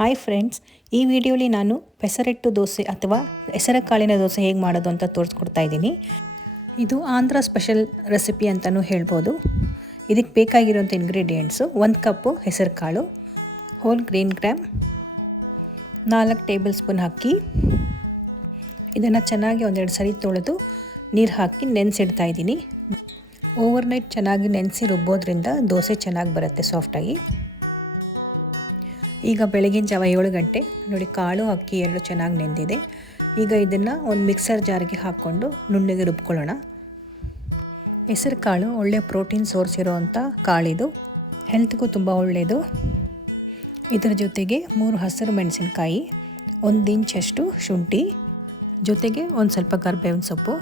Hi friends, ಈ ವಿಡಿಯೋಲಿ ನಾನು ಪೆಸರಟ್ಟು ದೋಸೆ ಅಥವಾ ಹೆಸರುಕಾಳಿನ ದೋಸೆ ಹೇಗೆ ಮಾಡೋದು ಅಂತ ತೋರಿಸ್ಕೊಡ್ತಾ ಇದ್ದೀನಿ. ಇದು ಆಂಧ್ರ ಸ್ಪೆಷಲ್ ರೆಸಿಪಿ ಅಂತಲೂ ಹೇಳ್ಬೋದು. ಇದಕ್ಕೆ ಬೇಕಾಗಿರೋಂಥ ಇಂಗ್ರೀಡಿಯೆಂಟ್ಸು 1 ಕಪ್ಪು ಹೆಸರು ಕಾಳು, whole green gram, 4 tablespoon ಅಕ್ಕಿ. ಇದನ್ನು ಚೆನ್ನಾಗಿ ಒಂದೆರಡು ಸರಿ ತೊಳೆದು ನೀರು ಹಾಕಿ ನೆನೆಸಿಡ್ತಾ ಇದ್ದೀನಿ. ಓವರ್ನೈಟ್ ಚೆನ್ನಾಗಿ ನೆನೆಸಿ ರುಬ್ಬೋದ್ರಿಂದ ದೋಸೆ ಚೆನ್ನಾಗಿ ಬರುತ್ತೆ ಸಾಫ್ಟಾಗಿ. ಈಗ ಬೆಳಗಿನ ಜಾವ 7 ಗಂಟೆ ನೋಡಿ, ಕಾಳು ಅಕ್ಕಿ ಎರಡು ಚೆನ್ನಾಗಿ ನೆಂದಿದೆ. ಈಗ ಇದನ್ನು ಒಂದು ಮಿಕ್ಸರ್ ಜಾರ್ಗೆ ಹಾಕ್ಕೊಂಡು ನುಣ್ಣಗೆ ರುಬ್ಕೊಳ್ಳೋಣ. ಹೆಸರು ಕಾಳು ಒಳ್ಳೆ ಪ್ರೋಟೀನ್ ಸೋರ್ಸ್ ಇರೋವಂಥ ಕಾಳಿದು, ಹೆಲ್ತ್ಗೂ ತುಂಬ ಒಳ್ಳೆಯದು. ಇದರ ಜೊತೆಗೆ 3 ಹಸಿರು ಮೆಣಸಿನಕಾಯಿ, 1 ಇಂಚಷ್ಟು ಶುಂಠಿ, ಜೊತೆಗೆ ಒಂದು ಸ್ವಲ್ಪ ಕರಿಬೇವಿನ ಸೊಪ್ಪು.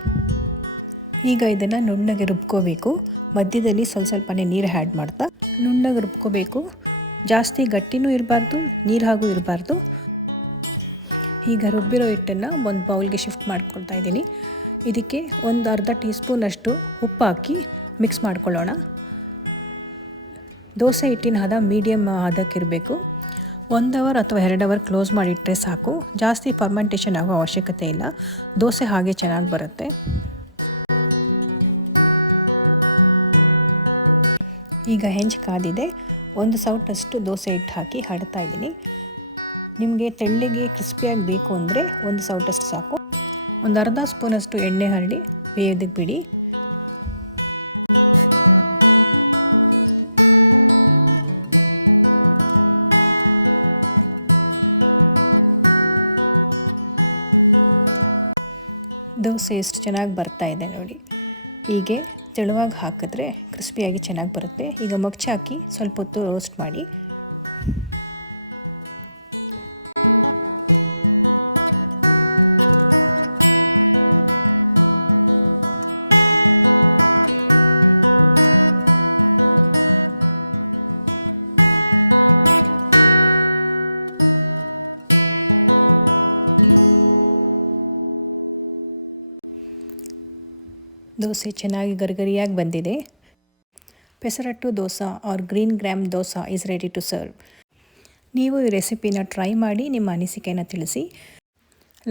ಈಗ ಇದನ್ನು ನುಣ್ಣಗೆ ರುಬ್ಕೋಬೇಕು. ಮಧ್ಯದಲ್ಲಿ ಸ್ವಲ್ಪನೇ ನೀರು ಆ್ಯಡ್ ಮಾಡ್ತಾ ನುಣ್ಣಗೆ ರುಬ್ಕೋಬೇಕು. ಜಾಸ್ತಿ ಗಟ್ಟಿನೂ ಇರಬಾರ್ದು, ನೀರು ಹಾಗೂ ಇರಬಾರ್ದು. ಈಗ ರುಬ್ಬಿರೋ ಹಿಟ್ಟನ್ನು ಒಂದು ಬೌಲ್ಗೆ ಶಿಫ್ಟ್ ಮಾಡ್ಕೊಳ್ತಾ ಇದ್ದೀನಿ. ಇದಕ್ಕೆ ಒಂದು ಅರ್ಧ ಟೀ ಸ್ಪೂನಷ್ಟು ಉಪ್ಪು ಹಾಕಿ ಮಿಕ್ಸ್ ಮಾಡ್ಕೊಳ್ಳೋಣ. ದೋಸೆ ಹಿಟ್ಟಿನ ಹದ ಮೀಡಿಯಮ್ ಹದಕ್ಕಿರಬೇಕು. 1 ಅವರ್ ಅಥವಾ 2 ಅವರ್ ಕ್ಲೋಸ್ ಮಾಡಿಟ್ಟರೆ ಸಾಕು. ಜಾಸ್ತಿ ಫರ್ಮೆಂಟೇಷನ್ ಆಗೋ ಅವಶ್ಯಕತೆ ಇಲ್ಲ. ದೋಸೆ ಹಾಗೆ ಚೆನ್ನಾಗಿ ಬರುತ್ತೆ. ಈಗ ಹೆಂಚು ಕಾದಿದೆ. 1 ಸೌಟಷ್ಟು ದೋಸೆ ಹಿಟ್ಟು ಹಾಕಿ ಹಡ್ತಾ ಇದ್ದೀನಿ. ನಿಮಗೆ ತೆಳ್ಳಗೆ ಕ್ರಿಸ್ಪಿಯಾಗಿ ಬೇಕು ಅಂದರೆ 1 ಸೌಟಷ್ಟು ಸಾಕು. ಒಂದು ಅರ್ಧ ಸ್ಪೂನಷ್ಟು ಎಣ್ಣೆ ಹರಡಿ ಬೇಯೋದಕ್ಕೆ ಬಿಡಿ. ದೋಸೆ ಎಷ್ಟು ಚೆನ್ನಾಗಿ ಬರ್ತಾ ಇದೆ ನೋಡಿ. ಹೀಗೆ ತೆಳುವಾಗಿ ಹಾಕಿದ್ರೆ ಕ್ರಿಸ್ಪಿಯಾಗಿ ಚೆನ್ನಾಗಿ ಬರುತ್ತೆ. ಈಗ ಮಗ್ಚಿ ಹಾಕಿ ಸ್ವಲ್ಪ ಹೊತ್ತು ರೋಸ್ಟ್ ಮಾಡಿ. ದೋಸೆ ಚೆನ್ನಾಗಿ ಗರಿಗರಿಯಾಗಿ ಬಂದಿದೆ. Pesarattu dosa or green gram dosa is ready to serve. ನೀವು ಈ ರೆಸಿಪಿನ ಟ್ರೈ ಮಾಡಿ ನಿಮ್ಮ ಅನಿಸಿಕೆಯನ್ನು ತಿಳಿಸಿ.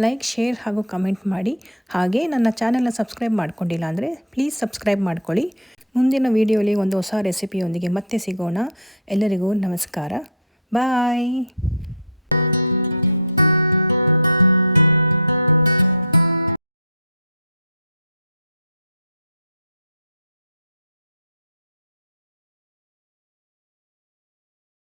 ಲೈಕ್, ಶೇರ್ ಹಾಗೂ ಕಮೆಂಟ್ ಮಾಡಿ. ಹಾಗೆ ನನ್ನ ಚಾನಲ್ನ ಸಬ್ಸ್ಕ್ರೈಬ್ ಮಾಡ್ಕೊಂಡಿಲ್ಲ ಅಂದರೆ ಪ್ಲೀಸ್ ಸಬ್ಸ್ಕ್ರೈಬ್ ಮಾಡ್ಕೊಳ್ಳಿ. ಮುಂದಿನ ವಿಡಿಯೋಲಿ ಒಂದು ಹೊಸ ರೆಸಿಪಿಯೊಂದಿಗೆ ಮತ್ತೆ ಸಿಗೋಣ. ಎಲ್ಲರಿಗೂ ನಮಸ್ಕಾರ. ಬಾಯ್.